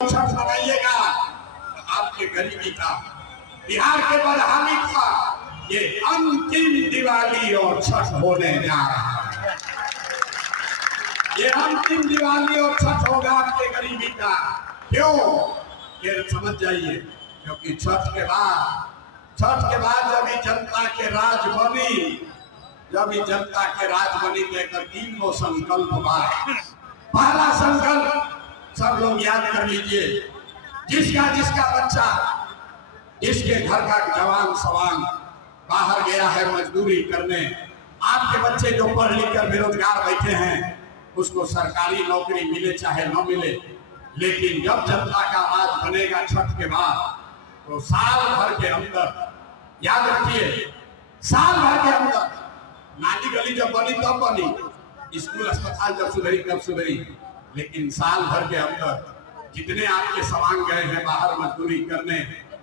छठ मनाइएगा आपके गरीबी का, बिहार के बदहाली का ये अंतिम दिवाली और छठ होने जा रहा है। ये अंतिम दिवाली और छठ होगा आपके गरीबी का। क्यों? ये समझ जाइए, क्योंकि छठ के बाद जब ये जनता के राज बनी, तो एक 3 गो संकल्प बा। पहला संकल्प सब लोग याद कर लीजिए, जिसका बच्चा, जिसके घर का जवान सवान बाहर गया है मजदूरी करने, आपके बच्चे जो पढ़ लिख कर बेरोजगार बैठे हैं, उसको सरकारी नौकरी मिले चाहे न मिले, लेकिन जब जनता का राज बनेगा छठ के बाद, तो साल भर के अंदर, याद रखिए, साल भर के अंदर नाली गली जब बनी तब बनी, स्कूल अस्पताल जब सुधरी तब सुधरी, लेकिन साल भर के अंदर जितने आपके समान गए हैं बाहर मजदूरी करने,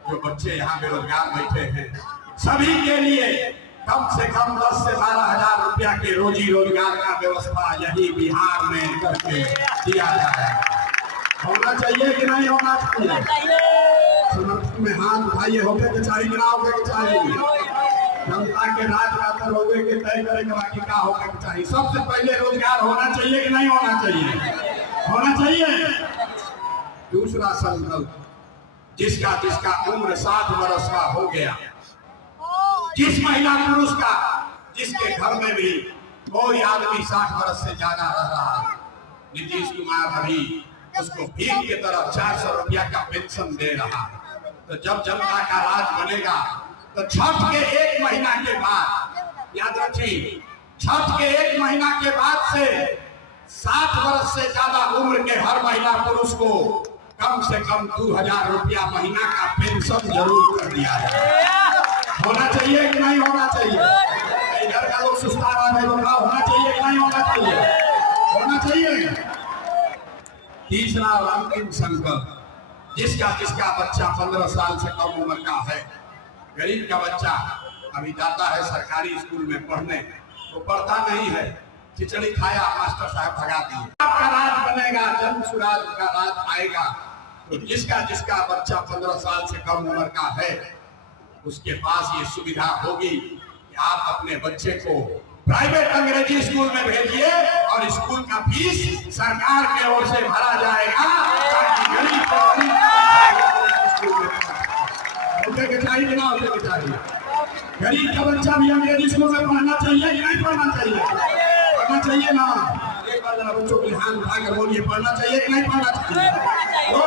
जो बच्चे यहाँ बेरोजगार बैठे हैं, सभी के लिए कम से कम 10 से 12 हजार रुपया के रोजी रोजगार का व्यवस्था यही बिहार में करके दिया जाए। होना चाहिए कि नहीं होना चाहिए? समर्थन में हाथ उठाइए। होके के चाहिए कि ना होके के चाहिए? जनता के राज का असर होगे के तय करे के बाकी का होके के चाहिए? सबसे पहले रोजगार होना चाहिए कि नहीं होना चाहिए? होना चाहिए। दूसरा संकल्प, जिसका उम्र 60 वर्ष का हो गया, जिस महिला पुरुष का, जिसके घर में भी कोई आदमी 60 वर्ष से ज्यादा रह रहा है, नीतीश कुमार अभी उसको भीख के तरफ 400 रुपया का पेंशन दे रहा है। तो जब जनता का राज बनेगा, तो छठ के 1 महीना के बाद, याद रखिए, छठ के 1 महीना के बाद से 60 वर्ष से ज्यादा उम्र के हर महिला पुरुष को कम से कम 2000 रुपया महीना का पेंशन जरूर कर दिया जाए। होना चाहिए कि नहीं होना चाहिए? इधर का लोग सुस्ता रहा है, होना चाहिए कि नहीं होना चाहिए? होना चाहिए। तीसरा और अंतिम संकल्प, जिसका बच्चा 15 साल से कम उम्र का है, गरीब का बच्चा अभी जाता है सरकारी स्कूल में पढ़ने, तो पढ़ता नहीं है, खिचड़ी खाया, मास्टर साहब भगा दिए। आपका राज बनेगा, जन सुराज का राज आएगा, तो जिसका बच्चा 15 साल से कम उम्र का है, उसके पास ये सुविधा होगी कि आप अपने बच्चे को प्राइवेट अंग्रेजी स्कूल में भेजिए और स्कूल का फीस सरकार की ओर से भरा जाएगा, ताकि गरीब स्कूल में होते के चाहिए कि ना होते के चाहिए? गरीब का बच्चा भी अंग्रेजी स्कूल में पढ़ना चाहिए कि नहीं पढ़ना चाहिए? पढ़ना चाहिए ना। एक बार बच्चों के हाथ उठाकर बोलिए, पढ़ना चाहिए कि नहीं पढ़ना चाहिए?